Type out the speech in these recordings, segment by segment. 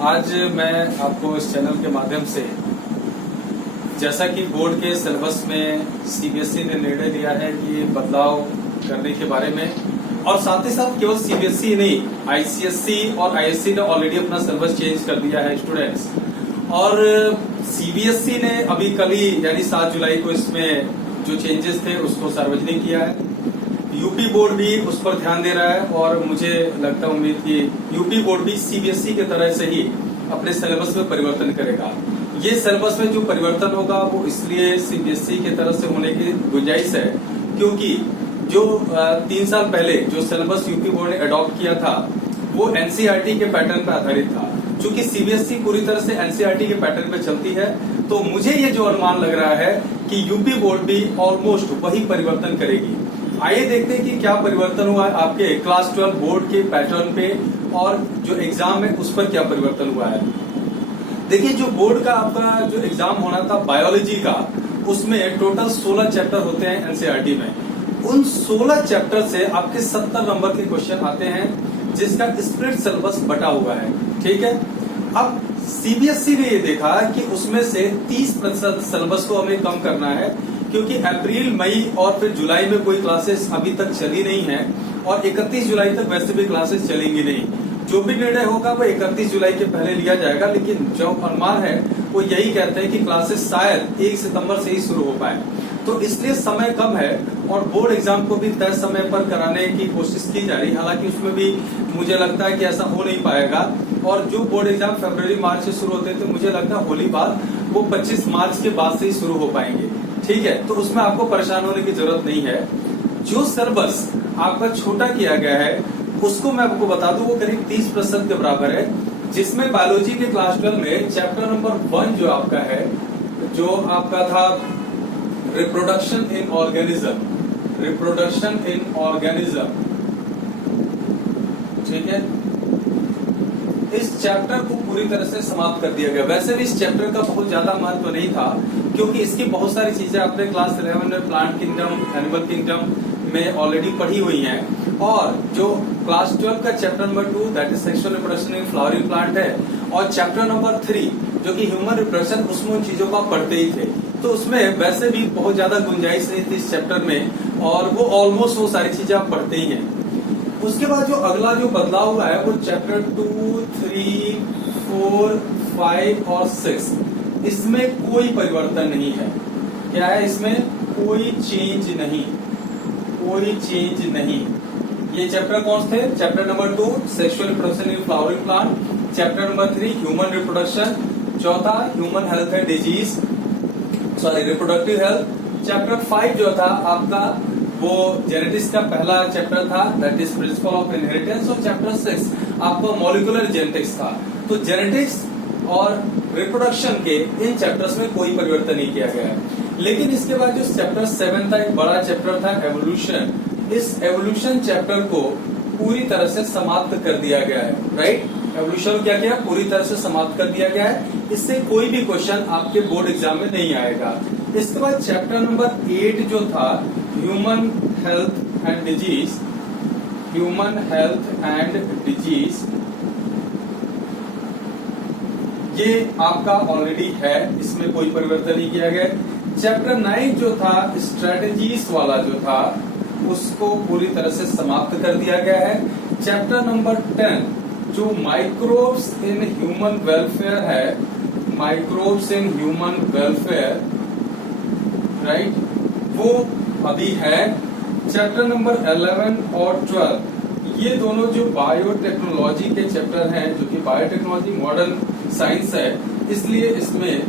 आज मैं आपको इस चैनल के माध्यम से, जैसा कि बोर्ड के सिलेबस में सीबीएसई ने निर्णय लिया है कि बदलाव करने के बारे में, और साथ ही साथ केवल सीबीएसई नहीं, आईसीएसई और आईएससी ने ऑलरेडी अपना सिलेबस चेंज कर दिया है स्टूडेंट्स। और सीबीएसई ने अभी कल ही यानी 7 जुलाई को इसमें जो चेंजेस थे उसको सार्वजनिक किया है। यूपी बोर्ड भी उस पर ध्यान दे रहा है और मुझे लगता है उम्मीद कि यूपी बोर्ड भी सीबीएसई की तरह से ही अपने सिलेबस में परिवर्तन करेगा। ये सिलेबस में जो परिवर्तन होगा वो इसलिए सीबीएसई की तरह से होने की गुंजाइश है क्योंकि जो 3 साल पहले जो सिलेबस यूपी बोर्ड ने अडॉप्ट किया था वो एनसीईआरटी के पैटर्न पर आधारित था। चूंकि सीबीएसई पूरी तरह से एनसीईआरटी के पैटर्न पे चलती है, तो मुझे ये जो अनुमान लग रहा है कि यूपी बोर्ड भी ऑलमोस्ट वही परिवर्तन करेगी। आइए देखते हैं कि क्या परिवर्तन हुआ है आपके क्लास 12 बोर्ड के पैटर्न पे और जो एग्जाम है उस पर क्या परिवर्तन हुआ है। देखिए, जो बोर्ड का आपका जो एग्जाम होना था बायोलॉजी का, उसमें टोटल 16 चैप्टर होते हैं एनसीईआरटी में। उन 16 चैप्टर से आपके 70 नंबर के क्वेश्चन आते हैं जिसका स्प्लिट सिलेबस बटा हुआ है। ठीक है, अब सीबीएसई ने ये देखा कि उसमें से 30% सिलेबस को हमें कम करना है क्योंकि अप्रैल, मई और फिर जुलाई में कोई क्लासेस अभी तक चली नहीं है और 31 जुलाई तक वैसे भी क्लासेस चलेंगी नहीं। जो भी निर्णय होगा वो 31 जुलाई के पहले लिया जाएगा, लेकिन जो अनुमान है वो यही कहते हैं कि क्लासेस शायद 1 सितंबर से ही शुरू हो पाए। तो इसलिए समय कम है और बोर्ड एग्जाम को भी तय समय पर कराने की कोशिश की जा रही है। हालांकि उसमें भी मुझे लगता है कि ऐसा हो नहीं पाएगा और जो बोर्ड एग्जाम फरवरी मार्च से शुरू होते थे, मुझे लगता है होली बाद वो 25 मार्च के बाद से ही शुरू हो पाएंगे। ठीक है, तो उसमें आपको परेशान होने की जरूरत नहीं है। जो सिलेबस आपका छोटा किया गया है उसको मैं आपको बता दूं, वो करीब 30% के बराबर है, जिसमें बायोलॉजी के क्लास 12 में चैप्टर नंबर 1 जो आपका है, जो आपका था reproduction in organism, reproduction in organism. ठीक है, इस चैप्टर को पूरी तरह से समाप्त कर दिया गया। वैसे भी इस चैप्टर का बहुत ज्यादा महत्व नहीं था क्योंकि इसकी बहुत सारी चीजें आपने क्लास 11 में प्लांट किंगडम, एनिमल किंगडम में ऑलरेडी पढ़ी हुई हैं। और जो क्लास 12 का chapter number 2 that is sexual reproduction in flowering plant है, और चैप्टर नंबर 3 जो कि ह्यूमन रिप्रोडक्शन, उसमें उन चीजों को आप पढ़ते ही थे। तो उसमें वैसे भी बहुत ज्यादा गुंजाइश नहीं थी इस चैप्टर में और वो ऑलमोस्ट वो सारी चीजें आप पढ़ते ही हैं। उसके बाद जो अगला जो बदलाव हुआ है वो चैप्टर 2, 3, 4, 5 और 6, इसमें कोई परिवर्तन नहीं है। क्या है, इसमें कोई चेंज नहीं, कोई चेंज नहीं। ये चैप्टर कौन से थे? Chapter number 2 sexual reproduction in flowering plant, chapter number 3 human reproduction, चौथा human health and disease, sorry reproductive health, chapter 5 जो था आपका वो जेनेटिक्स का पहला चैप्टर था that is principle of inheritance, और चैप्टर 6 आपका मॉलिक्यूलर जेनेटिक्स था। तो जेनेटिक्स और रिप्रोडक्शन के इन चैप्टर्स में कोई परिवर्तन नहीं किया गया है। लेकिन इसके बाद जो चैप्टर 7 था, एक बड़ा चैप्टर था एवोल्यूशन, इस एवोल्यूशन चैप्टर को पूरी तरह से समाप्त कर दिया गया है। राइट, एवोल्यूशन क्या किया? पूरी तरह से समाप्त कर दिया गया है। इससे कोई भी क्वेश्चन आपके बोर्ड एग्जाम में नहीं आएगा। इसके बाद चैप्टर नंबर 8 जो था human health and disease, human health and disease, ये आपका ऑलरेडी है, इसमें कोई परिवर्तन नहीं किया गया। चैप्टर 9 जो था स्ट्रेटेजीज वाला जो था, उसको पूरी तरह से समाप्त कर दिया गया है। चैप्टर नंबर 10 जो माइक्रोब्स इन ह्यूमन वेलफेयर है, microbes in human welfare, right, वो अभी है। चैप्टर नंबर 11 और 12 ये दोनों जो बायोटेक्नोलॉजी के चैप्टर हैं, जो कि बायोटेक्नोलॉजी मॉडर्न साइंस है, इसलिए इसमें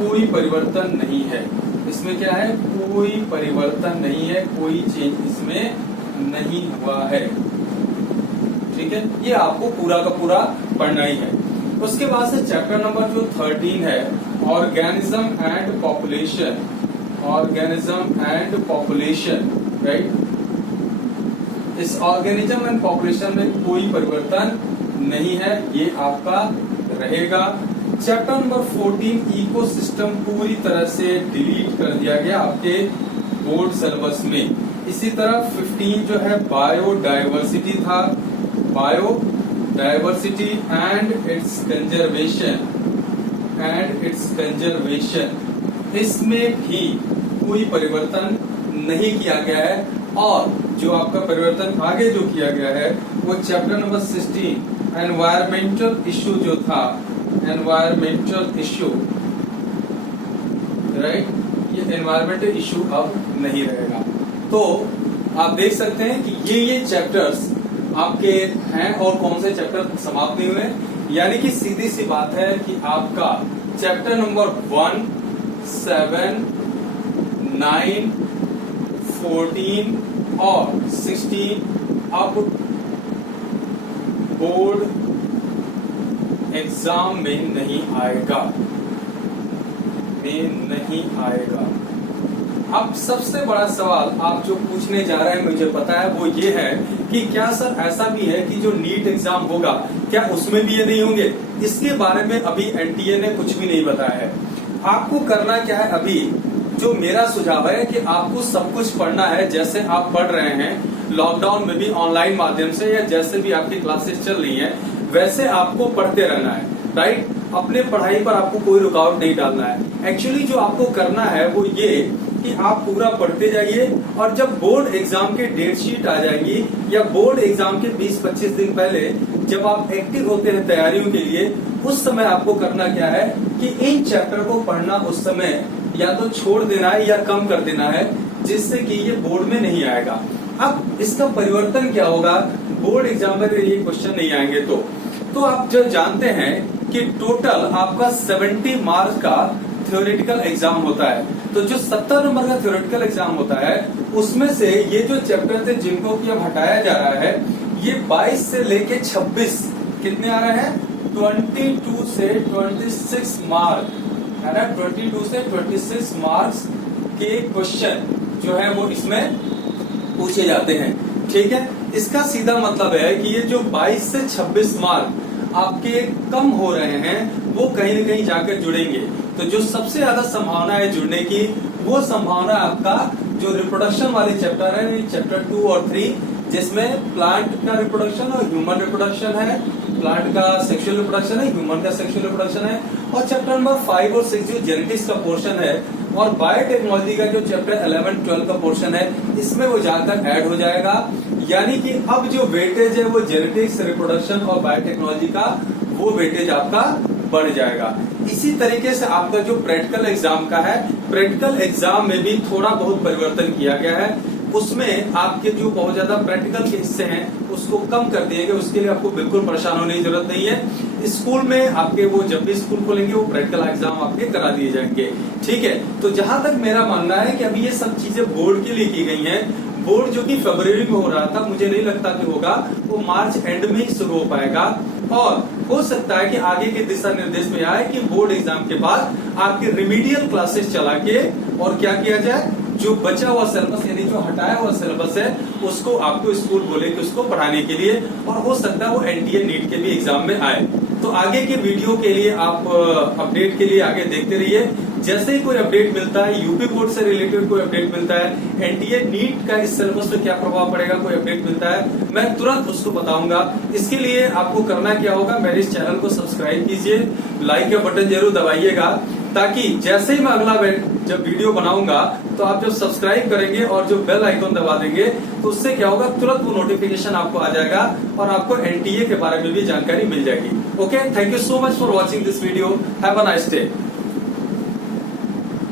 कोई परिवर्तन नहीं है। इसमें क्या है? कोई परिवर्तन नहीं है, कोई चेंज इसमें नहीं हुआ है। ठीक है, ये आपको पूरा का पूरा पढ़ना ही है। उसके बाद से चैप्टर नंबर जो 13 है organism and population, organism and population, right, इस ऑर्गेनिज्म एंड पॉपुलेशन में कोई परिवर्तन नहीं है, ये आपका रहेगा। चैप्टर नंबर 14 इकोसिस्टम पूरी तरह से डिलीट कर दिया गया आपके बोर्ड सिलेबस में। इसी तरह 15 जो है बायोडायवर्सिटी था, bio diversity and it's conservation, इसमें भी कोई परिवर्तन नहीं किया गया है। और जो आपका परिवर्तन आगे जो किया गया है वो चैप्टर नंबर 16 एनवायरमेंटल इश्यू जो था, एनवायरमेंटल इश्यू, राइट, ये एनवायरमेंटल इश्यू अब नहीं रहेगा। तो आप देख सकते हैं कि ये चैप्टर्स आपके हैं और कौन से चैप्टर समाप्त नहीं हुए, यानी कि सीधी सी बात है कि आपका चैप्टर नंबर 1, 7, 9, 14 और 16 अब बोर्ड एग्जाम में नहीं आएगा, अब सबसे बड़ा सवाल आप जो पूछने जा रहे हैं मुझे पता है, वो ये है कि क्या सर ऐसा भी है कि जो नीट एग्जाम होगा क्या उसमें भी ये नहीं होंगे? इसके बारे में अभी एनटीए ने कुछ भी नहीं बताया है। आपको करना क्या है, अभी जो मेरा सुझाव है कि आपको सब कुछ पढ़ना है, जैसे आप पढ़ रहे हैं लॉकडाउन में भी ऑनलाइन माध्यम से, या जैसे भी आपकी क्लासेस चल रही हैं वैसे आपको पढ़ते रहना है, राइट। अपने पढ़ाई पर आपको कोई रुकावट नहीं डालना है। एक्चुअली जो आपको करना है वो ये कि आप पूरा पढ़ते जाइए, और जब बोर्ड एग्जाम के डेट शीट आ जाएंगी या बोर्ड एग्जाम के 20-25 दिन पहले जब आप एक्टिव होते हैं तैयारियों के लिए, उस समय आपको करना क्या है कि इन चैप्टर को पढ़ना उस समय या तो छोड़ देना है या कम कर देना है, जिससे कि ये बोर्ड में नहीं आएगा। अब इसका परिवर्तन क्या होगा, बोर्ड एग्जाम में ये क्वेश्चन नहीं आएंगे तो आप जो जानते हैं कि टोटल आपका 70 मार्क्स का थ्योरेटिकल एग्जाम होता है। तो जो 70 नंबर का थ्योरेटिकल एग्जाम होता है उसमें से ये जो चैप्टर थे जिनको कि अब हटाया जा रहा है, ये 22 से लेके 26 कितने आ रहे हैं, 22 से 26 मार्क है ना, 22 से 26 मार्क्स के क्वेश्चन जो है वो इसमें पूछे जाते हैं, ठीक है। इसका सीधा मतलब है कि ये जो 22 से 26 मार्क आपके कम हो रहे हैं वो कहीं न कहीं जाकर जुड़ेंगे। तो जो सबसे ज्यादा संभावना है जुड़ने की, वो संभावना आपका जो रिप्रोडक्शन वाले चैप्टर है, चैप्टर 2 और 3, जिसमें प्लांट का रिप्रोडक्शन और ह्यूमन रिप्रोडक्शन है, प्लांट का सेक्सुअल रिप्रोडक्शन है, ह्यूमन का सेक्सुअल रिप्रोडक्शन है, और चैप्टर नंबर 5 और 6 जो जेनेटिक्स का पोर्शन है, और बायोटेक्नोलॉजी का जो चैप्टर 11, 12 का पोर्शन है, इसमें वो जाकर ऐड हो जाएगा। यानी कि अब जो वेटेज है वो जेनेटिक्स, रिप्रोडक्शन और बायोटेक्नोलॉजी का वो वेटेज आपका बढ़ जाएगा। इसी तरीके से आपका जो प्रैक्टिकल एग्जाम का है, प्रैक्टिकल एग्जाम में भी थोड़ा बहुत परिवर्तन किया गया है। उसमें आपके जो बहुत ज्यादा प्रैक्टिकल के हिस्से हैं उसको कम कर दिए गए, उसके लिए आपको बिल्कुल परेशान होने की जरूरत नहीं है। स्कूल में आपके वो जब भी स्कूल खोलेंगे वो प्रैक्टिकल एग्जाम आपके करा दिए जाएंगे, ठीक है। तो जहां तक मेरा मानना है कि अभी ये सब चीजें बोर्ड के लिए की गई हैं, बोर्ड जो कि फरवरी में हो रहा था, मुझे नहीं लगता कि होगा, वो मार्च एंड में ही शुरू हो पाएगा। और हो सकता है कि आगे के दिशा निर्देश में आए कि बोर्ड एग्जाम के बाद आपके रिमीडियल क्लासेस चला के और क्या किया जाए, जो बचा हुआ सिलेबस यानी जो हटाया हुआ सिलेबस है उसको आपको स्कूल बोले कि उसको पढ़ाने के लिए, और हो सकता है वो एनटीए नीट के भी एग्जाम में आए। तो आगे के वीडियो के लिए आप अपडेट के लिए आगे देखते रहिए। जैसे ही कोई अपडेट मिलता है, यूपी बोर्ड से रिलेटेड कोई अपडेट मिलता है, एनटीए नीट का इस सिलेबस पे क्या प्रभाव पड़ेगा, कोई अपडेट मिलता है, मैं तुरंत उसको बताऊंगा। इसके लिए आपको करना क्या होगा, मेरे इस चैनल को सब्सक्राइब कीजिए, लाइक का बटन जरूर दबाइएगा, ताकि जैसे ही मैं अगला जब वीडियो बनाऊंगा तो आप जब सब्सक्राइब करेंगे और जो बेल आइकन दबा देंगे तो उससे क्या होगा, तुरंत वो नोटिफिकेशन आपको आ जाएगा और आपको एनटीए के बारे में भी जानकारी मिल जाएगी। Okay, thank you so much for watching this video. Have a nice day.